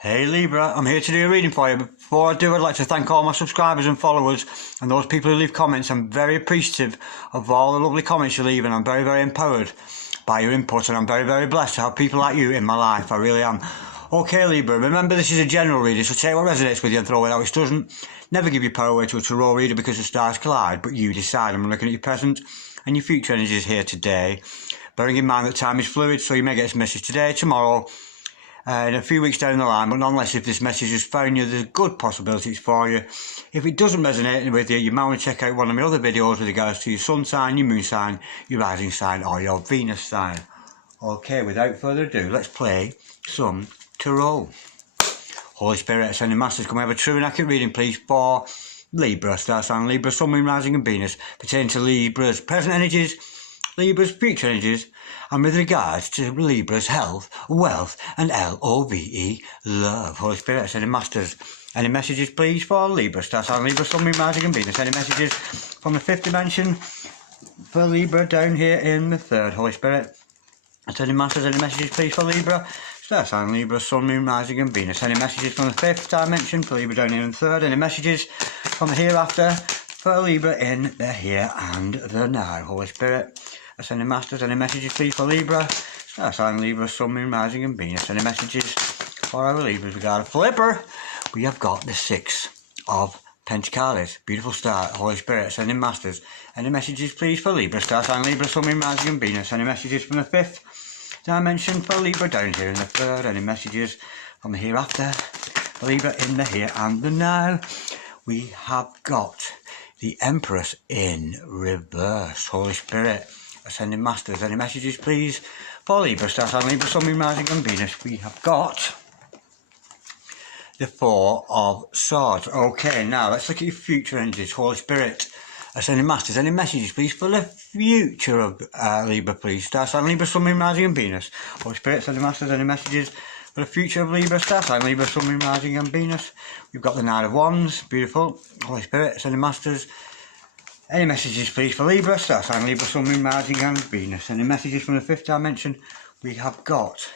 Hey Libra, I'm here to do a reading for you. Before I do, I'd like to thank all my subscribers and followers and those people who leave comments. I'm very appreciative of all the lovely comments you leave, and I'm very, very empowered by your input, and I'm very, very blessed to have people like you in my life. I really am. Okay Libra, remember this is a general reading, so take what resonates with you and throw it out which doesn't. Never give your power away to a tarot reader because the stars collide, but you decide. I'm looking at your present and your future energies here today. Bearing in mind that time is fluid, so you may get this message today, tomorrow, in a few weeks down the line, but nonetheless, if this message has found you, there's good possibilities for you. If it doesn't resonate with you, you might want to check out one of my other videos with regards to your sun sign, your moon sign, your rising sign, or your Venus sign. Okay, without further ado, let's play some tarot. Holy Spirit, Ascending Masters, can we have a true and accurate reading, please, for Libra, star sign Libra, sun, moon, rising, and Venus, pertaining to Libra's present energies, Libra's future energies, and with regards to Libra's health, wealth, and L-O-V-E, love. Holy Spirit, Ascending Masters, any messages, please, for Libra, star sign Libra, sun, moon, rising, and Venus? Any messages from the fifth dimension for Libra down here in the third? Holy Spirit, Ascending Masters, any messages, please, for Libra, star sign Libra, sun, moon, rising, and Venus? Any messages from the fifth dimension for Libra down here in the third? Any messages from the hereafter for Libra in the here and the now? Holy Spirit, Ascending Masters, any messages, please, for Libra, star sign Libra, sun, moon, rising, and Venus? Any messages for our Libras regarding Flipper? We have got the Six of Pentacles. Beautiful start. Holy Spirit, Ascending Masters, any messages, please, for Libra, star sign Libra, sun, moon, rising, and Venus? Any messages from the fifth dimension for Libra down here in the third? Any messages from the hereafter for Libra in the here and the now? We have got the Empress in reverse. Holy Spirit, Ascending Masters, any messages, please, for Libra, star sign Libra, sun, moon, rising, and Venus? We have got the Four of Swords. Okay, now let's look at your future energies. Holy Spirit, Ascending Masters, any messages, please, for the future of Libra, please, star sign Libra, sun, moon, rising, and Venus? Holy Spirit, Ascending Masters, any messages for the future of Libra, star sign Libra, sun, moon, rising, and Venus? We've got the Knight of Wands. Beautiful. Holy Spirit, Ascending Masters, any messages, please, for Libra, star sign Libra, sun, moon, rising, and Venus? Any messages from the fifth dimension? We have got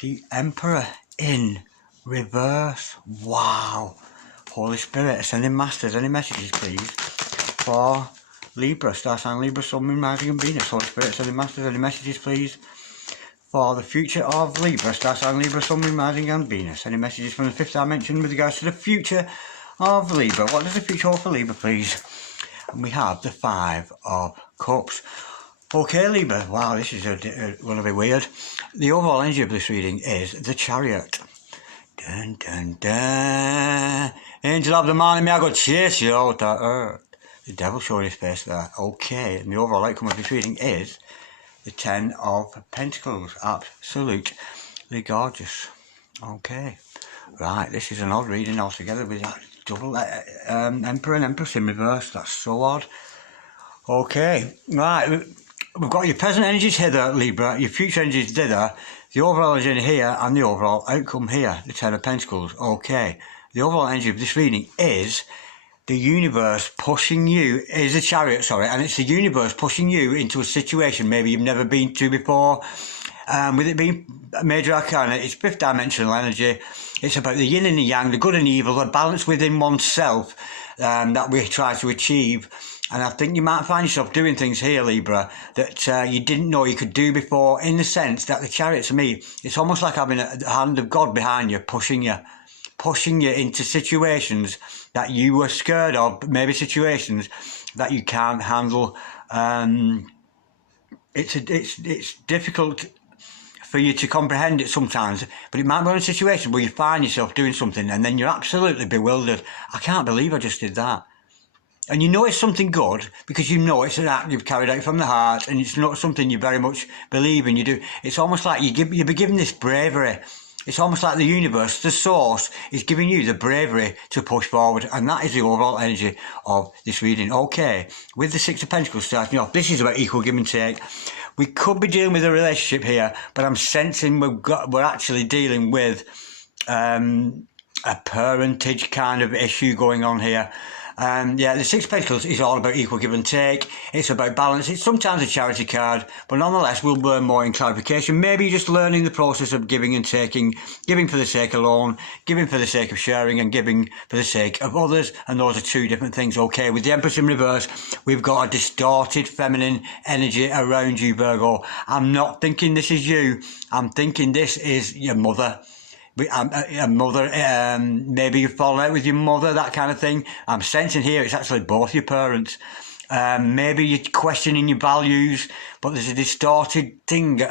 the Emperor in reverse. Wow. Holy Spirit, Ascending Masters, any messages, please, for Libra, star sign Libra, sun, moon, rising, and Venus? Holy Spirit, Ascending Masters, any messages, please, for the future of Libra, star sign Libra, sun, moon, rising, and Venus? Any messages from the fifth dimension with regards to the future of Libra? What does the future hold for Libra, please? And we have the Five of Cups. Okay, Libra. Wow, this is going to be weird. The overall energy of this reading is the Chariot. Dun, dun, dun. Angel of the morning, may I go chase you out the earth. The devil showing his face there. Okay, and the overall outcome of this reading is the Ten of Pentacles. Absolutely gorgeous. Okay. Right, this is an odd reading altogether with that double Emperor and Empress in reverse. That's so odd. Okay, right, we've got your present energies hither, Libra, your future energies thither, the overall energy here, and the overall outcome here, the Ten of Pentacles. Okay, the overall energy of this reading is the universe pushing you, is the Chariot, sorry, and it's the universe pushing you into a situation maybe you've never been to before. With it being a major arcana, it's fifth dimensional energy. It's about the yin and the yang, the good and evil, the balance within oneself that we try to achieve. And I think you might find yourself doing things here, Libra, that you didn't know you could do before, in the sense that the Chariot, to me, it's almost like having the hand of God behind you, pushing you into situations that you were scared of, maybe situations that you can't handle. It's difficult for you to comprehend it sometimes, but it might be in a situation where you find yourself doing something and then you're absolutely bewildered. I can't believe I just did that. And you know it's something good because you know it's an act you've carried out from the heart, and it's not something you very much believe in. You do. It's almost like you'll be given this bravery. It's almost like the universe, the source, is giving you the bravery to push forward, and that is the overall energy of this reading. Okay, with the Six of Pentacles starting off, this is about equal give and take. We could be dealing with a relationship here, but I'm sensing we're actually dealing with a parentage kind of issue going on here. Yeah, the Six of Pentacles is all about equal give and take. It's about balance. It's sometimes a charity card, but nonetheless, we'll learn more in clarification. Maybe you're just learning the process of giving and taking, giving for the sake alone, giving for the sake of sharing, and giving for the sake of others. And those are two different things. Okay, with the Empress in reverse, we've got a distorted feminine energy around you, Virgo. I'm not thinking this is you. I'm thinking this is your mother. A mother, maybe you've fallen out with your mother, that kind of thing. I'm sensing here it's actually both your parents. Maybe you're questioning your values, but there's a distorted thing,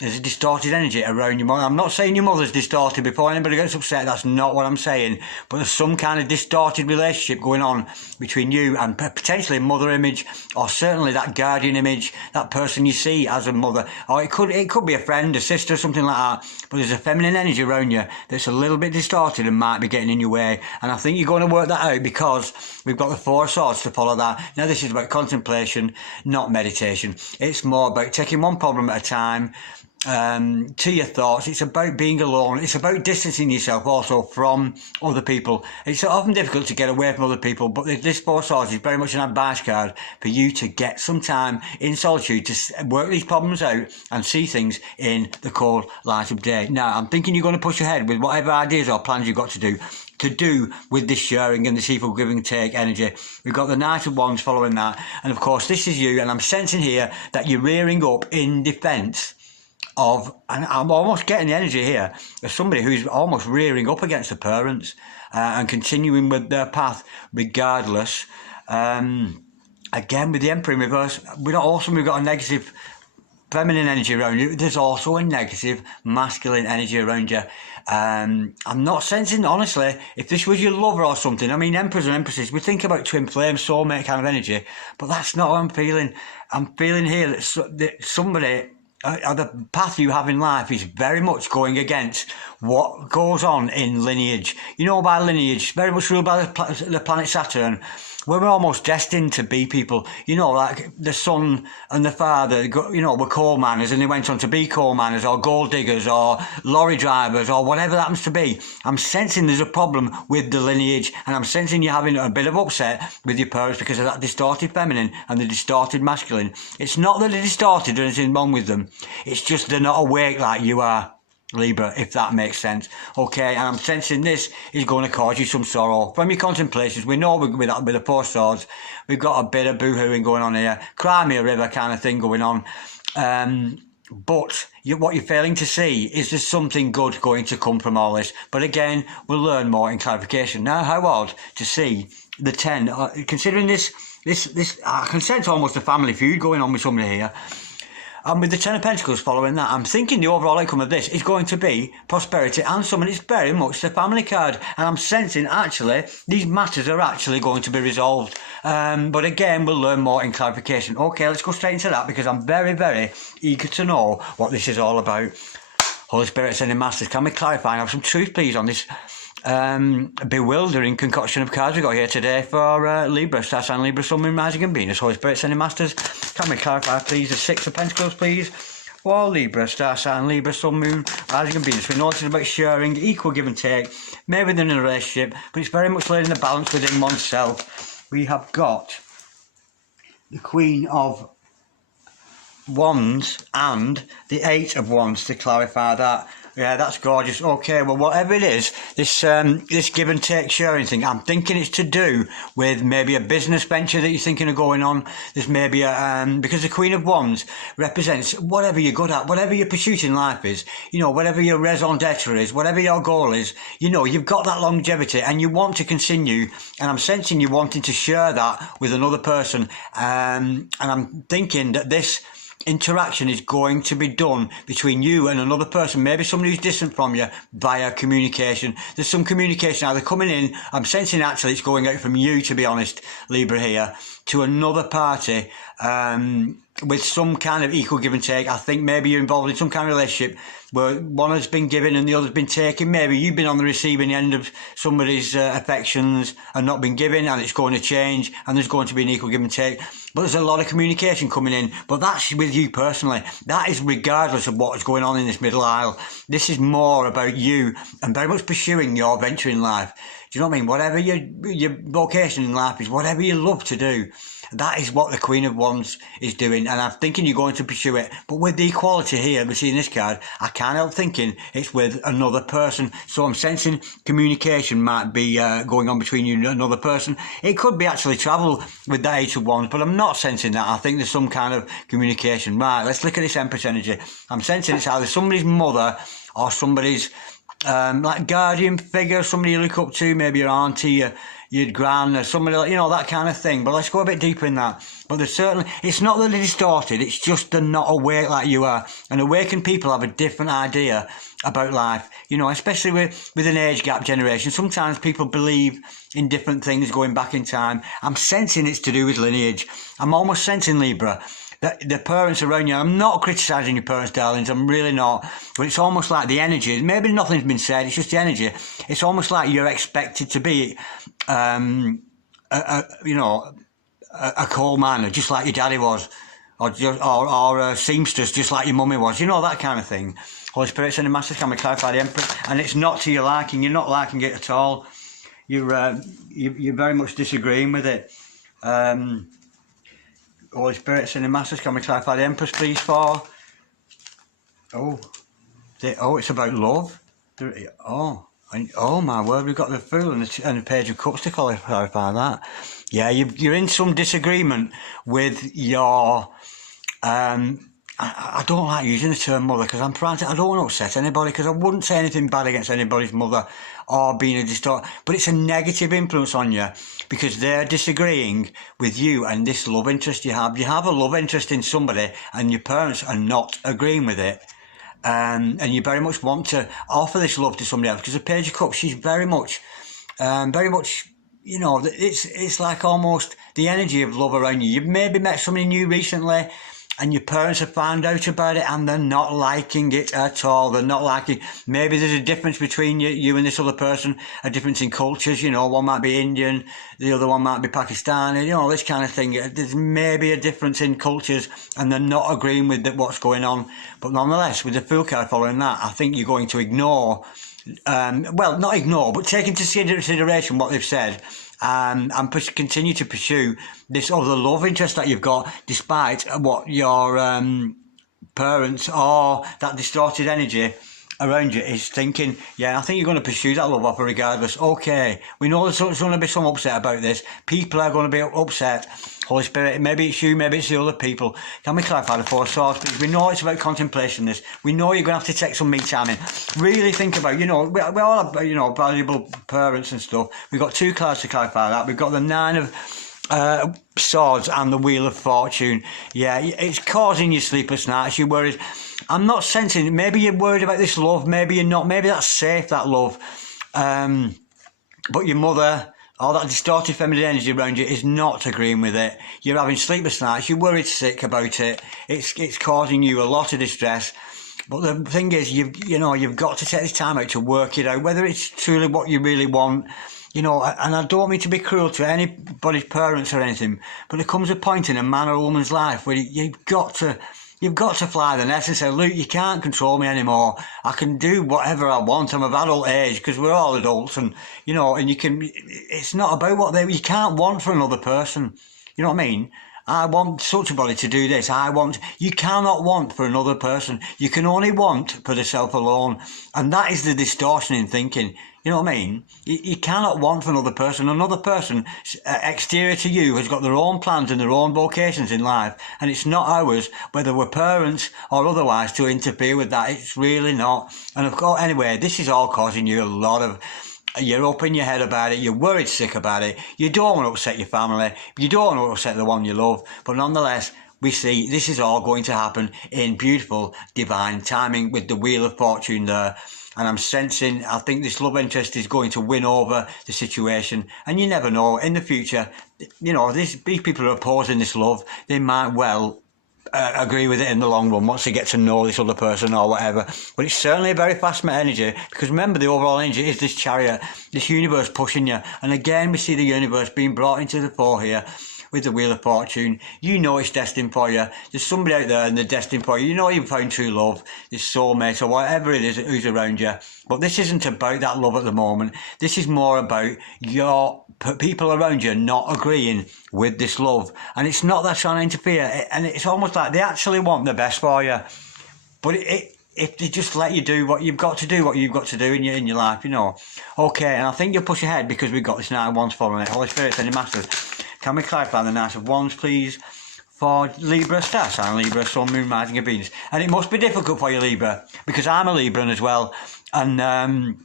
there's a distorted energy around your mother. I'm not saying your mother's distorted. Before anybody gets upset, that's not what I'm saying. But there's some kind of distorted relationship going on between you and potentially a mother image, or certainly that guardian image, that person you see as a mother. Or it could be a friend, a sister, something like that. But there's a feminine energy around you that's a little bit distorted and might be getting in your way. And I think you're going to work that out, because we've got the Four of Swords to follow that. Now, this is about contemplation, not meditation. It's more about taking one problem at a time, to your thoughts. It's about being alone. It's about distancing yourself also from other people. It's often difficult to get away from other people, but this Four of Swords is very much an advice card for you to get some time in solitude to work these problems out and see things in the cold light of day. Now, I'm thinking you're going to push ahead with whatever ideas or plans you've got to do with this sharing and this equal giving and take energy. We've got the Knight of Wands following that, and of course this is you, and I'm sensing here that you're rearing up in defence of, and I'm almost getting the energy here of somebody who's almost rearing up against the parents and continuing with their path regardless. Again, with the Emperor in reverse, we've got a negative feminine energy around you. There's also a negative masculine energy around you. I'm not sensing, honestly, if this was your lover or something. I mean, Emperors and Empresses, we think about twin flame, soulmate kind of energy, but that's not what I'm feeling. I'm feeling here that somebody, the path you have in life is very much going against what goes on in lineage. You know, by lineage, very much ruled by the planet Saturn. We're almost destined to be people, like the son and the father, were coal miners and they went on to be coal miners or gold diggers or lorry drivers or whatever that happens to be. I'm sensing there's a problem with the lineage, and I'm sensing you're having a bit of upset with your parents because of that distorted feminine and the distorted masculine. It's not that they're distorted or anything wrong with them. It's just they're not awake like you are, Libra, if that makes sense. Okay, and I'm sensing this is going to cause you some sorrow. From your contemplations, we know with the Four of Swords, we've got a bit of boo-hooing going on here. Cry me a river kind of thing going on. But what you're failing to see is there's something good going to come from all this. But again, we'll learn more in clarification. Now, how odd to see the 10. Considering this, I can sense almost a family feud going on with somebody here. And with the Ten of Pentacles following that, I'm thinking the overall outcome of this is going to be prosperity and something. It's very much the family card. And I'm sensing, actually, these matters are actually going to be resolved. But again, we'll learn more in clarification. Okay, let's go straight into that, because I'm very, very eager to know what this is all about. Holy Spirit, sending masters, can we clarify and have some truth, please, on this bewildering concoction of cards we got here today for Libra, Star Sign Libra, Sun, Moon, Rising and Venus. Holy Spirit, sending masters, can we clarify, please, the Six of Pentacles, please, for Libra, Star Sign Libra, Sun, Moon, Rising and Venus. We know this is about sharing, equal give and take, maybe within a relationship, but it's very much learning the balance within oneself. We have got the Queen of Wands and the Eight of Wands to clarify that. Yeah, that's gorgeous. Okay, well, whatever it is, this give and take sharing thing, I'm thinking it's to do with maybe a business venture that you're thinking of going on. There's maybe because the Queen of Wands represents whatever you're good at, whatever your pursuit in life is, whatever your raison d'etre is, whatever your goal is, you've got that longevity and you want to continue, and I'm sensing you wanting to share that with another person, and I'm thinking that this interaction is going to be done between you and another person, maybe somebody who's distant from you, via communication. There's some communication either coming in, I'm sensing actually it's going out from you, to be honest, Libra here, to another party, with some kind of equal give and take. I think maybe you're involved in some kind of relationship where one has been given and the other's been taken. Maybe you've been on the receiving end of somebody's affections and not been given, and it's going to change and there's going to be an equal give and take. But there's a lot of communication coming in, but that's with you personally. That is regardless of what is going on in this middle aisle. This is more about you and very much pursuing your venture in life. Do you know what I mean? Whatever your vocation in life is, whatever you love to do, that is what the Queen of Wands is doing, and I'm thinking you're going to pursue it. But with the equality here, we see in this card, I can't help thinking it's with another person. So I'm sensing communication might be going on between you and another person. It could be actually travel with the Eight of Wands, but I'm not sensing that. I think there's some kind of communication. Right, let's look at this Empress energy. I'm sensing it's either somebody's mother or somebody's like guardian figure, somebody you look up to, maybe your auntie, your gran, or somebody like, you know, that kind of thing. But let's go a bit deeper in that. But there's certainly, it's not that they're distorted, it's just they're not awake like you are. And awakened people have a different idea about life, you know, especially with an age gap generation. Sometimes people believe in different things going back in time. I'm sensing it's to do with lineage. I'm almost sensing, Libra, that the parents around you, I'm not criticising your parents, darlings, I'm really not, but it's almost like the energy, maybe nothing's been said, it's just the energy. It's almost like you're expected to be, you know, a coal miner, just like your daddy was, or a seamstress, just like your mummy was, you know, that kind of thing. Holy Spirit, sending masters, can we clarify the Empress? And it's not to your liking, you're not liking it at all. You're very much disagreeing with it. Holy Spirit, sending masters, can we clarify the Empress, please, for... it's about love. Oh my word, we've got the Fool and the Page of Cups to clarify that. Yeah, you're in some disagreement with your... I don't like using the term mother because I don't want to upset anybody, because I wouldn't say anything bad against anybody's mother or being a distort, but it's a negative influence on you because they're disagreeing with you and this love interest you have. You have a love interest in somebody and your parents are not agreeing with it. And you very much want to offer this love to somebody else, because the Page of Cups, she's very much, you know, it's like almost the energy of love around you. You've maybe met somebody new recently and your parents have found out about it and they're not liking it at all. They're not liking, maybe there's a difference between you and this other person, a difference in cultures, you know, one might be Indian, the other one might be Pakistani, you know, this kind of thing. There's maybe a difference in cultures and they're not agreeing with what's going on. But nonetheless, with the Fool card following that, I think you're going to ignore, well, not ignore, but take into consideration what they've said. And continue to pursue this other love interest that you've got, despite what your parents or that distorted energy around you is thinking. Yeah, I think you're going to pursue that love offer regardless. Okay, we know there's going to be some upset about this. People are going to be upset. Holy Spirit, maybe it's you, maybe it's the other people. Can we clarify the Four of Swords? Because we know it's about contemplation, this. We know you're going to have to take some me time in. Really think about, you know, we all have, you know, valuable parents and stuff. We've got two cards to clarify that. We've got the Nine of Swords and the Wheel of Fortune. Yeah, it's causing you sleepless nights, you're worried. I'm not sensing, maybe you're worried about this love, maybe you're not, maybe that's safe, that love. But your mother, all that distorted feminine energy around you is not agreeing with it. You're having sleepless nights, you're worried sick about it. It's causing you a lot of distress. But the thing is, you've got to take this time out to work it out, whether it's truly what you really want. You know, and I don't mean to be cruel to anybody's parents or anything, but there comes a point in a man or a woman's life where you've got to fly the nest and say, look, you can't control me anymore. I can do whatever I want. I'm of adult age, because we're all adults, and you know, and it's not about you can't want for another person. You know what I mean? I want such a body to do this. You cannot want for another person. You can only want for the self alone. And that is the distortion in thinking. You know what I mean? You cannot want for another person. Another person, exterior to you, has got their own plans and their own vocations in life. And it's not ours, whether we're parents or otherwise, to interfere with that. It's really not. And of course, anyway, this is all causing you a lot of... You're up in your head about it, you're worried sick about it, you don't want to upset your family, you don't want to upset the one you love, but nonetheless, we see this is all going to happen in beautiful divine timing with the Wheel of Fortune there. And I'm sensing, I think this love interest is going to win over the situation. And you never know, in the future, you know, these people who are opposing this love, they might well agree with it in the long run once they get to know this other person or whatever. But it's certainly a very fast energy, because remember, the overall energy is this Chariot, this universe pushing you. And again, we see the universe being brought into the fore here. with the Wheel of Fortune. You know it's destined for you. There's somebody out there and they're destined for you. You know you've found true love, this soulmate or whatever it is who's around you. But this isn't about that love at the moment. This is more about your people around you not agreeing with this love. And it's not that trying to interfere. And it's almost like they actually want the best for you. But if they just let you do what you've got to do, in your life, you know. Okay, and I think you'll push ahead because we've got this Knight of Wands following it. Holy Spirit, any masters, can we clarify the Knight of Wands, please, for Libra, star sign Libra, Sun, Moon, Rising and Venus? And it must be difficult for you, Libra, because I'm a Libran as well, and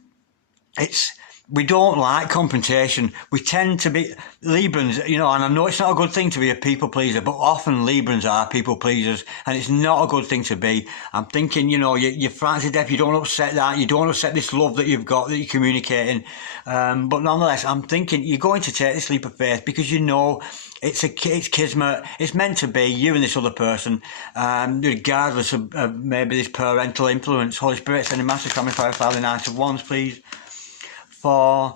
we don't like confrontation. We tend to be Librans, you know, and I know it's not a good thing to be a people pleaser, but often Librans are people pleasers, and it's not a good thing to be. I'm thinking, you know, you're frightened to death. You don't upset that. You don't upset this love that you've got, that you're communicating. But nonetheless, I'm thinking you're going to take this leap of faith because you know it's kismet. It's meant to be you and this other person, regardless of maybe this parental influence. Holy Spirit, send a massive coming for the Knight of Wands, please. For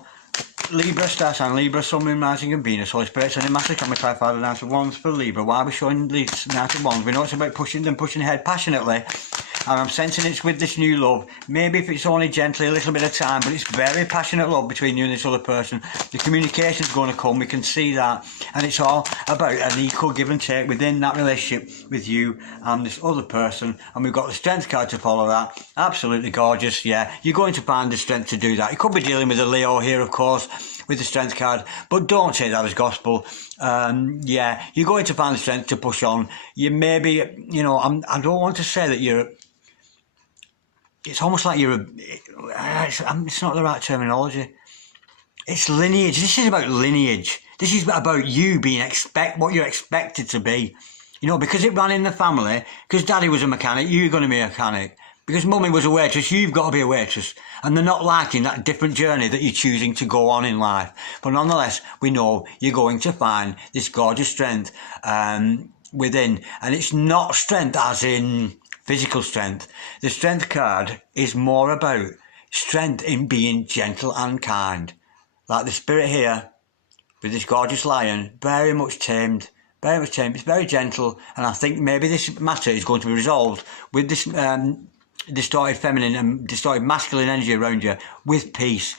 Libra, star sign Libra, Sun, Moon, Rising and Venus, Holy Spirit, sending massive can we clarify the Knight of Wands for Libra? Why are we showing the Knight of Wands? We know it's about pushing ahead passionately, and I'm sensing it's with this new love. Maybe if it's only gently, a little bit of time, but it's very passionate love between you and this other person. The communication's going to come, we can see that, and it's all about an equal give and take within that relationship with you and this other person, and we've got the Strength card to follow that. Absolutely gorgeous, yeah. You're going to find the strength to do that. You could be dealing with a Leo here, of course, with the Strength card, but don't take that as gospel. Yeah, you're going to find the strength to push on. You maybe, you know, I don't want to say that you're, it's almost like you're it's not the right terminology. It's lineage. This is about lineage. This is about you being what you're expected to be. You know, because it ran in the family, because daddy was a mechanic, you're going to be a mechanic. Because mummy was a waitress, you've got to be a waitress. And they're not liking that different journey that you're choosing to go on in life. But nonetheless, we know you're going to find this gorgeous strength within. And it's not strength as in physical strength. The Strength card is more about strength in being gentle and kind. Like the spirit here, with this gorgeous lion, very much tamed. Very much tamed. It's very gentle. And I think maybe this matter is going to be resolved with this distorted feminine and distorted masculine energy around you with peace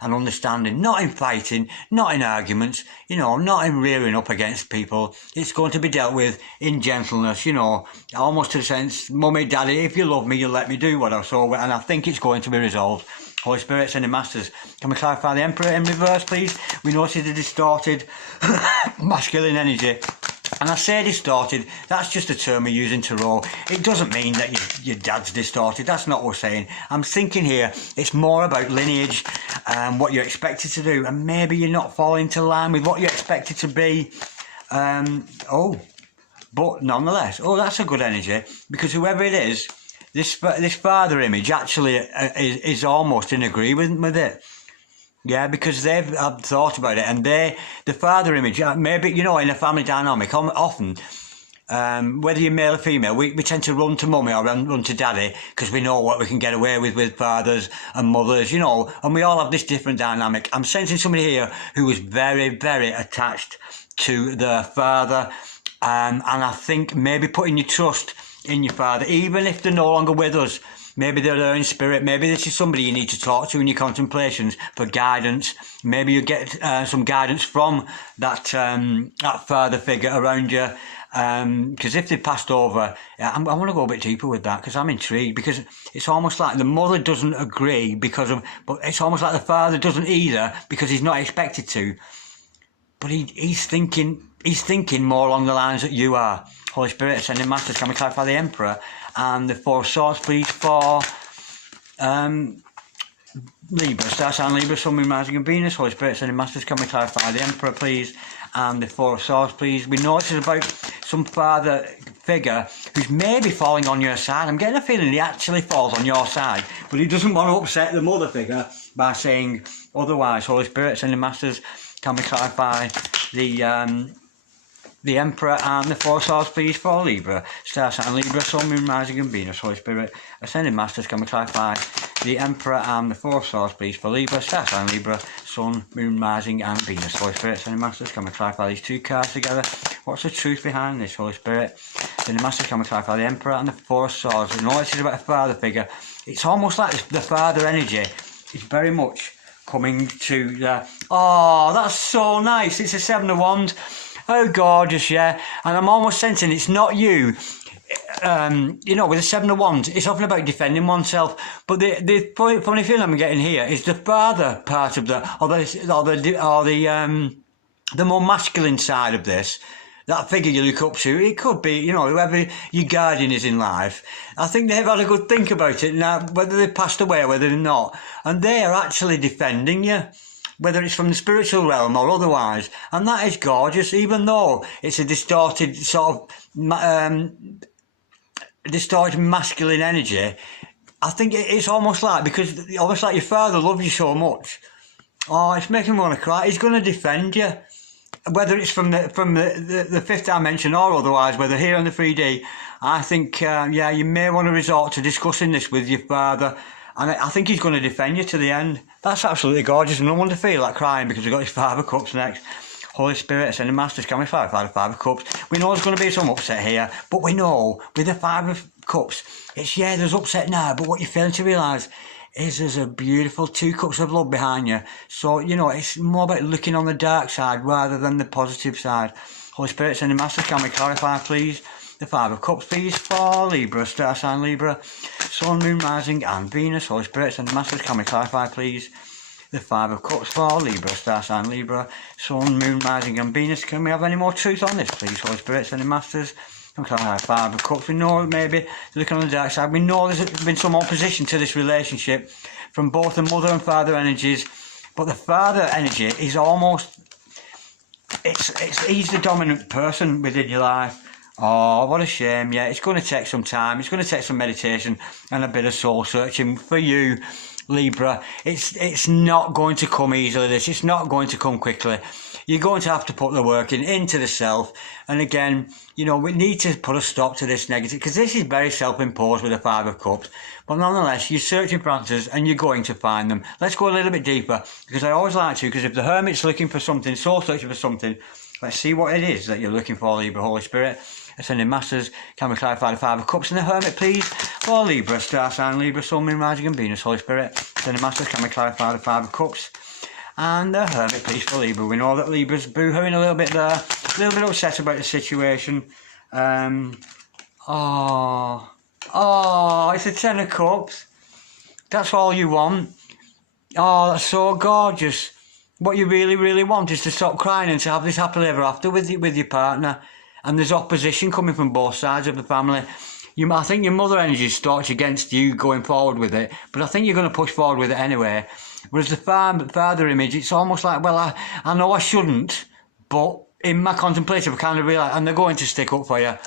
and understanding, not in fighting, not in arguments, you know, not in rearing up against people. It's going to be dealt with in gentleness, you know, almost to the sense, mummy, daddy, if you love me, you'll let me do what I saw, and I think it's going to be resolved. Holy Spirit, sending masters, can we clarify the Emperor in reverse, please? We notice the distorted masculine energy. And I say distorted, that's just a term we use in tarot. It doesn't mean that your dad's distorted, that's not what we're saying. I'm thinking here, it's more about lineage and what you're expected to do, and maybe you're not falling into line with what you're expected to be. But nonetheless, that's a good energy, because whoever it is, this father image actually is almost in agreement with it. Yeah, because they've thought about it, and the father image, maybe, you know, in a family dynamic, often, whether you're male or female, we tend to run to mummy or run to daddy, because we know what we can get away with fathers and mothers, you know, and we all have this different dynamic. I'm sensing somebody here who was very, very attached to their father, and I think maybe putting your trust in your father, even if they're no longer with us. Maybe they're there in spirit. Maybe this is somebody you need to talk to in your contemplations for guidance. Maybe you get some guidance from that father figure around you. Because if they passed over, I want to go a bit deeper with that, because I'm intrigued. Because it's almost like the mother doesn't agree but it's almost like the father doesn't either, because he's not expected to. But he's thinking more along the lines that you are. Holy Spirit, sending masters, can we clarify the Emperor and the Four of Swords, please, for Libra, star sign Libra, Sun, Moon, Rising and Venus. Holy Spirit, sending masters, can we clarify the Emperor, please, and the Four of Swords, please. We know this is about some father figure who's maybe falling on your side. I'm getting a feeling he actually falls on your side, but he doesn't want to upset the mother figure by saying otherwise. Holy Spirit, sending masters, can we clarify the Emperor and the Four Swords, please, for Libra, star sign Libra, Sun, Moon, Rising and Venus. Holy Spirit, ascending masters, can we clarify the Emperor and the Four of Swords, please, for Libra, star sign Libra, Sun, Moon, Rising and Venus. Holy Spirit, Sending Masters, can we clarify these two cards together? What's the truth behind this, Holy Spirit? Sending Masters, can we clarify the Emperor and the Four of Swords? And all this is about a father figure. It's almost like the father energy is very much coming to oh, that's so nice. It's a Seven of Wands. Oh, gorgeous, yeah. And I'm almost sensing it's not you. You know, with the Seven of Wands, it's often about defending oneself. But the funny feeling I'm getting here is the father part of the more masculine side of this. That figure you look up to, it could be, you know, whoever your guardian is in life. I think they've had a good think about it now, whether they've passed away or whether they're not. And they are actually defending you, whether it's from the spiritual realm or otherwise. And that is gorgeous, even though it's a distorted sort of, distorted masculine energy. I think it's almost like, because almost like your father loves you so much. Oh, it's making me want to cry. He's going to defend you. Whether it's from the fifth dimension or otherwise, whether here on the 3D, I think, yeah, you may want to resort to discussing this with your father. And I think he's going to defend you to the end. That's absolutely gorgeous. No one to feel like crying because we've got his Five of Cups next. Holy Spirit, Ascending Masters, can we clarify the Five of Cups? We know there's going to be some upset here, but we know with the Five of Cups, it's, yeah, there's upset now, but what you're failing to realise is there's a beautiful two cups of love behind you. So, you know, it's more about looking on the dark side rather than the positive side. Holy Spirit, Ascending Masters, can we clarify, please? The Five of Cups, please, for Libra, star sign Libra, Sun, Moon, Rising and Venus. Holy Spirit, Ascending Masters, can we clarify, please? The Five of Cups for Libra, star sign Libra, Sun, Moon, Rising and Venus. Can we have any more truth on this, please? Holy Spirit, Ascending Masters. Five of Cups. We know maybe looking on the dark side. We know there's been some opposition to this relationship from both the mother and father energies, but the father energy is almost he's the dominant person within your life. Oh, what a shame. Yeah, it's going to take some time. It's going to take some meditation and a bit of soul searching for you, Libra. It's not going to come easily, this. It's not going to come quickly. You're going to have to put the work into the self. And again, you know, we need to put a stop to this negative, because this is very self-imposed with the Five of Cups. But nonetheless, you're searching for answers and you're going to find them. Let's go a little bit deeper, because I always like to, because if the Hermit's looking for something, soul searching for something, let's see what it is that you're looking for, Libra. Holy Spirit, Ascending Masters, can we clarify the Five of Cups and the Hermit, please? For Libra, star sign Libra, Sun, Moon, Rising and Venus. Holy Spirit, Ascending Masters, can we clarify the Five of Cups and the Hermit, please, for Libra? We know that Libra's boo-hooing a little bit there, a little bit upset about the situation. Oh, it's a Ten of Cups. That's all you want. Oh, that's so gorgeous. What you really, really want is to stop crying and to have this happily ever after with your partner. And there's opposition coming from both sides of the family. I think your mother energy is staunch against you going forward with it, but I think you're going to push forward with it anyway. Whereas the father image, it's almost like, well, I know I shouldn't, but in my contemplation, I kind of realise, and they're going to stick up for you.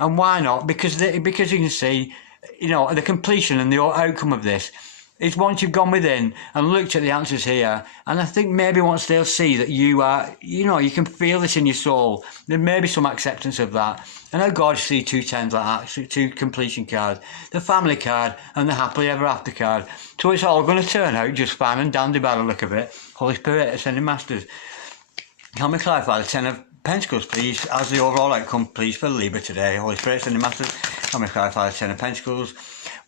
And why not? Because you can see, you know, the completion and the outcome of this is once you've gone within and looked at the answers here, and I think maybe once they'll see that you are, you know, you can feel this in your soul, there may be some acceptance of that. And how God see two tens like that, two completion cards, the family card and the happily ever after card. So it's all going to turn out just fine and dandy by the look of it. Holy Spirit, Ascending Masters, can we clarify the Ten of Pentacles, please, as the overall outcome, please, for Libra today? Holy Spirit, Ascending Masters, can we clarify the Ten of Pentacles?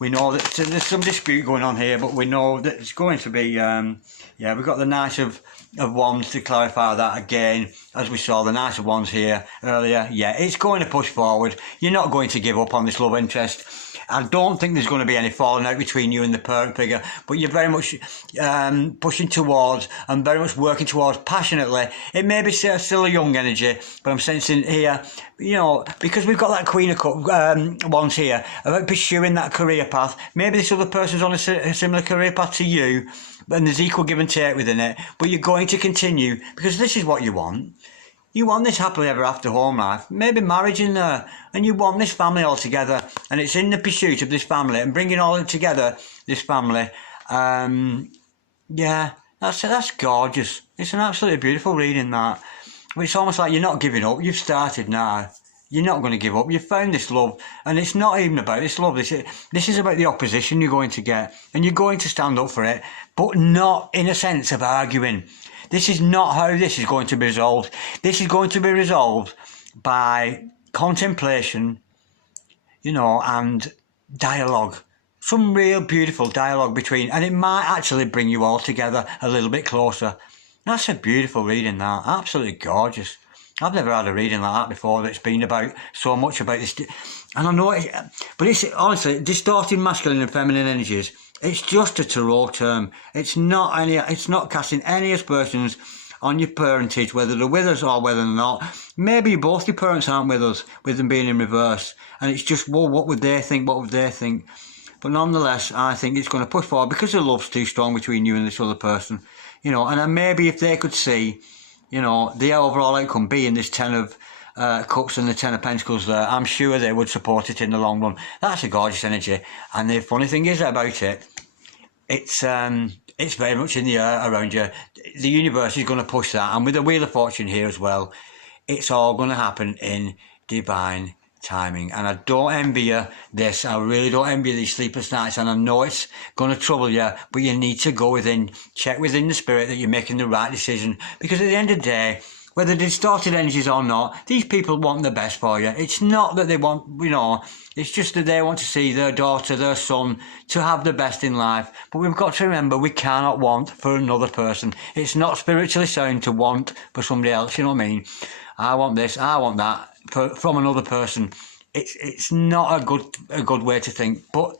We know that there's some dispute going on here, but we know that it's going to be, yeah, we've got the Knight of Wands to clarify that again, as we saw the Knight of Wands here earlier. Yeah, it's going to push forward. You're not going to give up on this love interest. I don't think there's going to be any falling out between you and the parent figure, but you're very much pushing towards and very much working towards passionately. It may be still a young energy, but I'm sensing here, you know, because we've got that Queen of Wands here, about pursuing that career path. Maybe this other person's on a similar career path to you, and there's equal give and take within it, but you're going to continue, because this is what you want. You want this happily ever after home life, maybe marriage in there, and you want this family all together, and it's in the pursuit of this family and bringing all together this family. Yeah, that's gorgeous. It's an absolutely beautiful reading, that. It's almost like you're not giving up. You've started now. You're not going to give up. You've found this love, and it's not even about this love. This is about the opposition you're going to get, and you're going to stand up for it, but not in a sense of arguing. This is not how this is going to be resolved. This is going to be resolved by contemplation, and dialogue. Some real beautiful dialogue between, and it might actually bring you all together a little bit closer. That's a beautiful reading, that. Absolutely gorgeous. I've never had a reading like that before that's been about so much about this. And I know it, but it's honestly, distorting masculine and feminine energies. It's just a tarot term. It's not casting any aspersions on your parentage, whether they're with us or whether they're not. Maybe both your parents aren't with us, with them being in reverse. And it's just, well, what would they think? What would they think? But nonetheless, I think it's going to push forward because the love's too strong between you and this other person. And then maybe if they could see, the overall outcome being this 10 of Cups and the 10 of Pentacles there, I'm sure they would support it in the long run. That's a gorgeous energy. And the funny thing is about it, it's very much in the air around you. The universe is going to push that. And with the Wheel of Fortune here as well, it's all going to happen in divine timing. And I don't envy you this. I really don't envy you these sleepless nights. And I know it's going to trouble you, but you need to go within, check within the spirit that you're making the right decision. Because at the end of the day, whether distorted energies or not, these people want the best for you. It's not that they want, it's just that they want to see their daughter, their son, to have the best in life. But we've got to remember, we cannot want for another person. It's not spiritually sound to want for somebody else, you know what I mean? I want this, I want that from another person. It's not a good way to think, but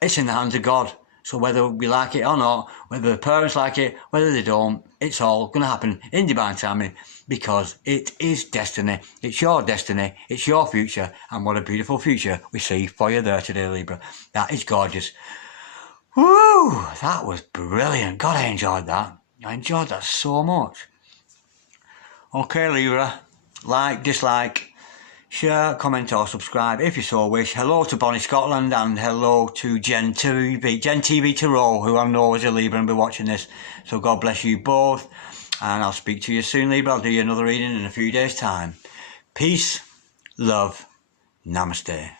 it's in the hands of God. So whether we like it or not, whether the parents like it, whether they don't, it's all going to happen in divine timing, because it is destiny. It's your destiny. It's your future. And what a beautiful future we see for you there today, Libra. That is gorgeous. Woo! That was brilliant. God, I enjoyed that. I enjoyed that so much. Okay, Libra. Like, dislike, share, comment or subscribe if you so wish. Hello to Bonnie Scotland, and hello to Gen TV Tarot, who I know is a Libra and be watching this. So God bless you both, and I'll speak to you soon, Libra. I'll do you another reading in a few days' time. Peace, love, namaste.